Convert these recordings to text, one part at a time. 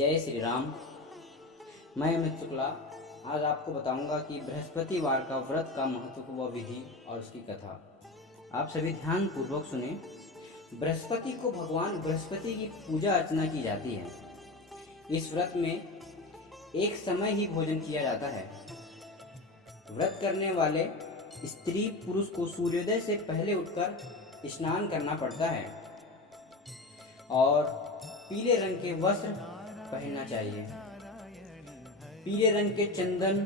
जय श्री राम। मैं अमित शुक्ला आज आपको बताऊंगा कि बृहस्पतिवार का व्रत का महत्व व विधि और उसकी कथा। आप सभी ध्यान पूर्वक सुने। बृहस्पति को भगवान बृहस्पति की पूजा अर्चना की जाती है। इस व्रत में एक समय ही भोजन किया जाता है। व्रत करने वाले स्त्री पुरुष को सूर्योदय से पहले उठकर स्नान करना पड़ता है और पीले रंग के वस्त्र पहनना चाहिए। पीले रंग के चंदन,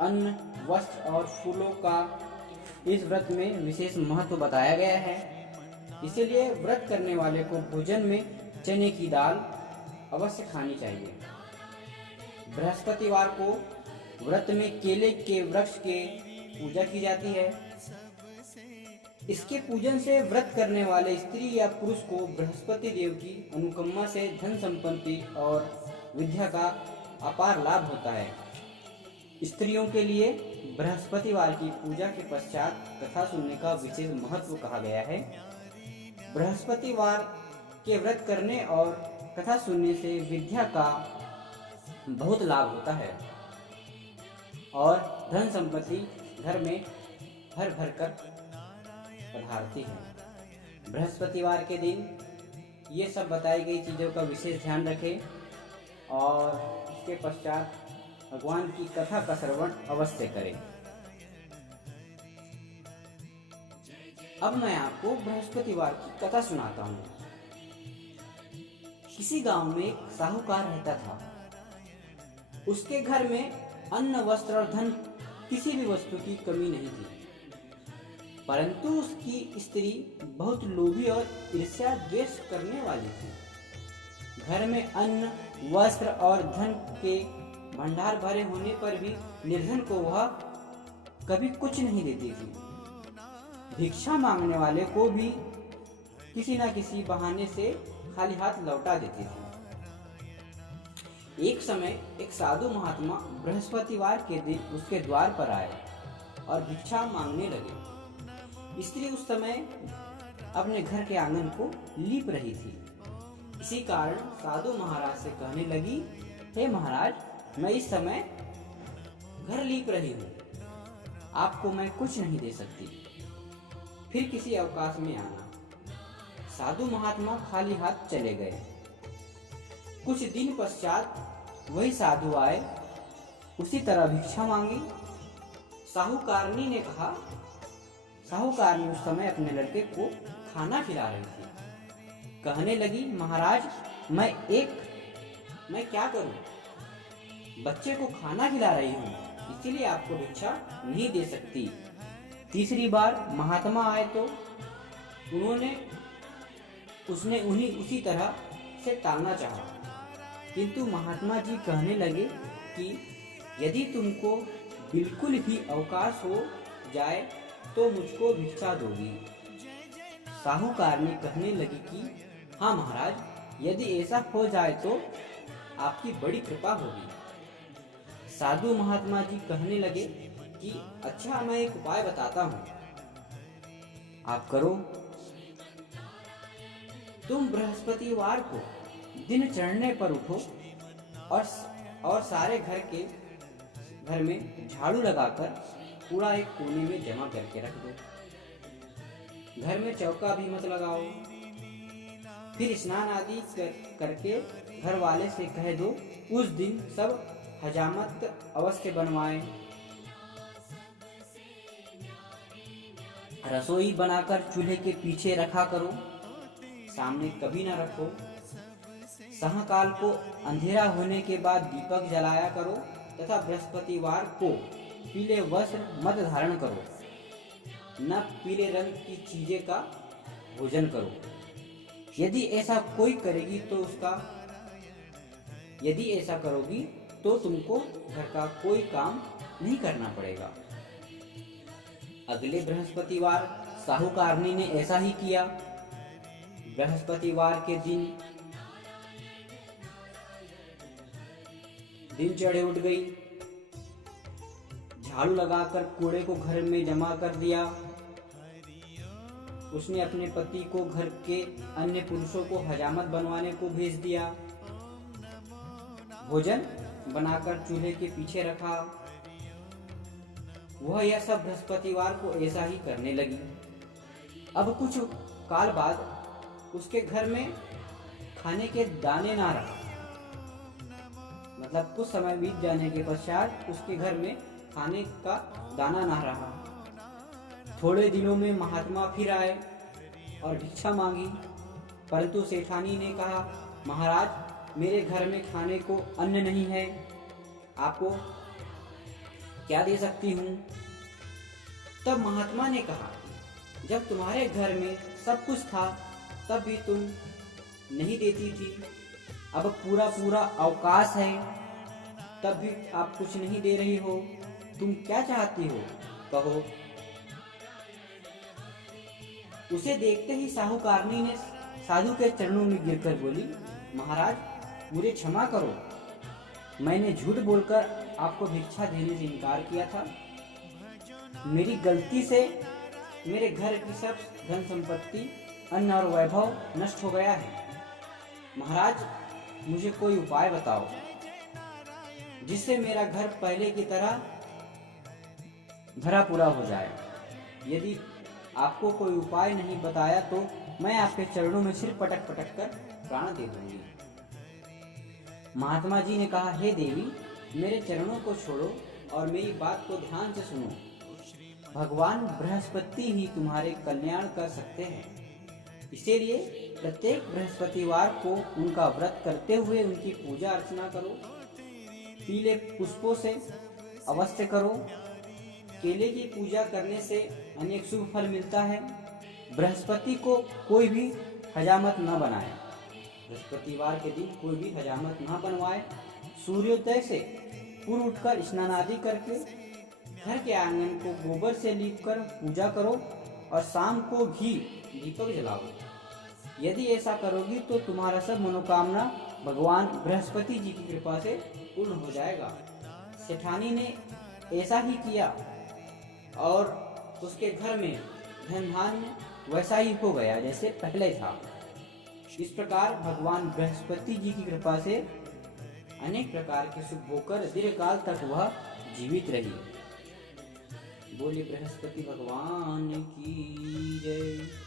अन्न, वस्त्र और फूलों का इस व्रत में विशेष महत्व बताया गया है। इसीलिए व्रत करने वाले को भोजन में चने की दाल अवश्य खानी चाहिए। बृहस्पतिवार को व्रत में केले के वृक्ष के पूजा की जाती है। इसके पूजन से व्रत करने वाले स्त्री या पुरुष को बृहस्पति देव की अनुकंपा से धन संपत्ति और विद्या का अपार लाभ होता है। स्त्रियों के लिए बृहस्पतिवार की पूजा के पश्चात कथा सुनने का विशेष महत्व कहा गया है। बृहस्पतिवार के व्रत करने और कथा सुनने से विद्या का बहुत लाभ होता है और धन संपत्ति घर में भर भर कर पधारती है। बृहस्पतिवार के दिन ये सब बताई गई चीज़ों का विशेष ध्यान रखें और इसके पश्चात भगवान की कथा का श्रवण अवश्य करें। अब मैं आपको बृहस्पतिवार की कथा सुनाता हूँ। किसी गांव में एक साहूकार रहता था। उसके घर में अन्न, वस्त्र और धन किसी भी वस्तु की कमी नहीं थी, परंतु उसकी स्त्री बहुत लोभी और ईर्ष्या द्वेष करने वाली थी। घर में अन्न, वस्त्र और धन के भंडार भरे होने पर भी निर्धन को वह कभी कुछ नहीं देती थी। भिक्षा मांगने वाले को भी किसी न किसी बहाने से खाली हाथ लौटा देती थी। एक समय एक साधु महात्मा बृहस्पतिवार के दिन उसके द्वार पर आए और भिक्षा मांगने लगे। स्त्री उस समय अपने घर के आंगन को लीप रही थी। इसी कारण साधु महाराज से कहने लगी, हे महाराज, मैं इस समय घर लीप रही हूँ, आपको मैं कुछ नहीं दे सकती, फिर किसी अवकाश में आना। साधु महात्मा खाली हाथ चले गए। कुछ दिन पश्चात वही साधु आए, उसी तरह भिक्षा मांगी। साहूकारनी उस समय अपने लड़के को खाना खिला रही थी। कहने लगी, महाराज, मैं क्या करूं? बच्चे को खाना खिला रही हूं, इसीलिए आपको भिक्षा नहीं दे सकती। तीसरी बार महात्मा आए तो उसने उन्हीं उसी तरह से टालना चाहा, किंतु महात्मा जी कहने लगे कि यदि तुमको बिल्कुल ही अवकाश हो जाए तो मुझको भिक्षा दोगी। साहूकारनी कहने लगी कि हाँ महाराज, यदि ऐसा हो जाए तो आपकी बड़ी कृपा होगी। साधु महात्मा जी कहने लगे कि अच्छा, मैं एक उपाय बताता हूँ, आप करो। तुम बृहस्पतिवार को दिन चढ़ने पर उठो और सारे घर में झाड़ू लगाकर कूड़ा एक कोने में जमा करके रख दो। घर में चौका भी मत लगाओ। फिर स्नान आदि करके घर वाले से कह दो उस दिन सब हजामत अवश्य बनवाएं। रसोई बनाकर चूल्हे के पीछे रखा करो, सामने कभी ना रखो। सायंकाल को अंधेरा होने के बाद दीपक जलाया करो तथा बृहस्पतिवार को पीले वस्त्र मत धारण करो, न पीले रंग की चीजें का भोजन करो। यदि ऐसा करोगी तो तुमको घर का कोई काम नहीं करना पड़ेगा। अगले बृहस्पतिवार साहूकारनी ने ऐसा ही किया। बृहस्पतिवार के दिन चढ़े उठ गई। झाड़ू लगाकर कूड़े को घर में जमा कर दिया। उसने अपने पति को घर के अन्य पुरुषों को हजामत बनवाने को भेज दिया। भोजन बनाकर चूल्हे के पीछे रखा। वह यह सब बृहस्पतिवार को ऐसा ही करने लगी। अब कुछ काल बाद उसके घर में खाने के दाने ना रहा। मतलब कुछ समय बीत जाने के पश्चात उसके घर में खाने का दाना ना रहा। थोड़े दिनों में महात्मा फिर आए और भिक्षा मांगी, परंतु सेठानी ने कहा, महाराज मेरे घर में खाने को अन्न नहीं है, आपको क्या दे सकती हूँ। तब महात्मा ने कहा, जब तुम्हारे घर में सब कुछ था तब भी तुम नहीं देती थी, अब पूरा पूरा अवकाश है तब भी आप कुछ नहीं दे रही हो, तुम क्या चाहती हो कहो। उसे देखते ही साहूकारनी ने साधु के चरणों में गिरकर बोली, महाराज मुझे क्षमा करो, मैंने झूठ बोलकर आपको भिक्षा देने से इनकार किया था। मेरी गलती से मेरे घर की सब धन संपत्ति, अन्न और वैभव नष्ट हो गया है। महाराज मुझे कोई उपाय बताओ जिससे मेरा घर पहले की तरह भरा पूरा हो जाए। यदि आपको कोई उपाय नहीं बताया तो मैं आपके चरणों में सिर पटक पटक कर प्राण दे दूंगी। महात्मा जी ने कहा, हे देवी मेरे चरणों को छोड़ो और मेरी बात को ध्यान से सुनो। भगवान बृहस्पति ही तुम्हारे कल्याण कर सकते हैं, इसीलिए प्रत्येक बृहस्पतिवार को उनका व्रत करते हुए उनकी पूजा अर्चना करो। पीले पुष्पों से अवश्य करो। केले की पूजा करने से अनेक शुभ फल मिलता है। बृहस्पति को कोई भी हजामत न बनाए। बृहस्पतिवार के दिन कोई भी हजामत न बनवाए। सूर्योदय से पूर्व उठकर स्नान आदि करके घर के आंगन को गोबर से लीपकर पूजा करो और शाम को घी दीपक जलाओ। यदि ऐसा करोगी तो तुम्हारा सब मनोकामना भगवान बृहस्पति जी की कृपा से पूर्ण हो जाएगा। सेठानी ने ऐसा ही किया और उसके घर में धन धान्य वैसा ही हो गया जैसे पहले था। इस प्रकार भगवान बृहस्पति जी की कृपा से अनेक प्रकार के सुख होकर दीर्घकाल तक वह जीवित रही। बोले बृहस्पति भगवान की जय।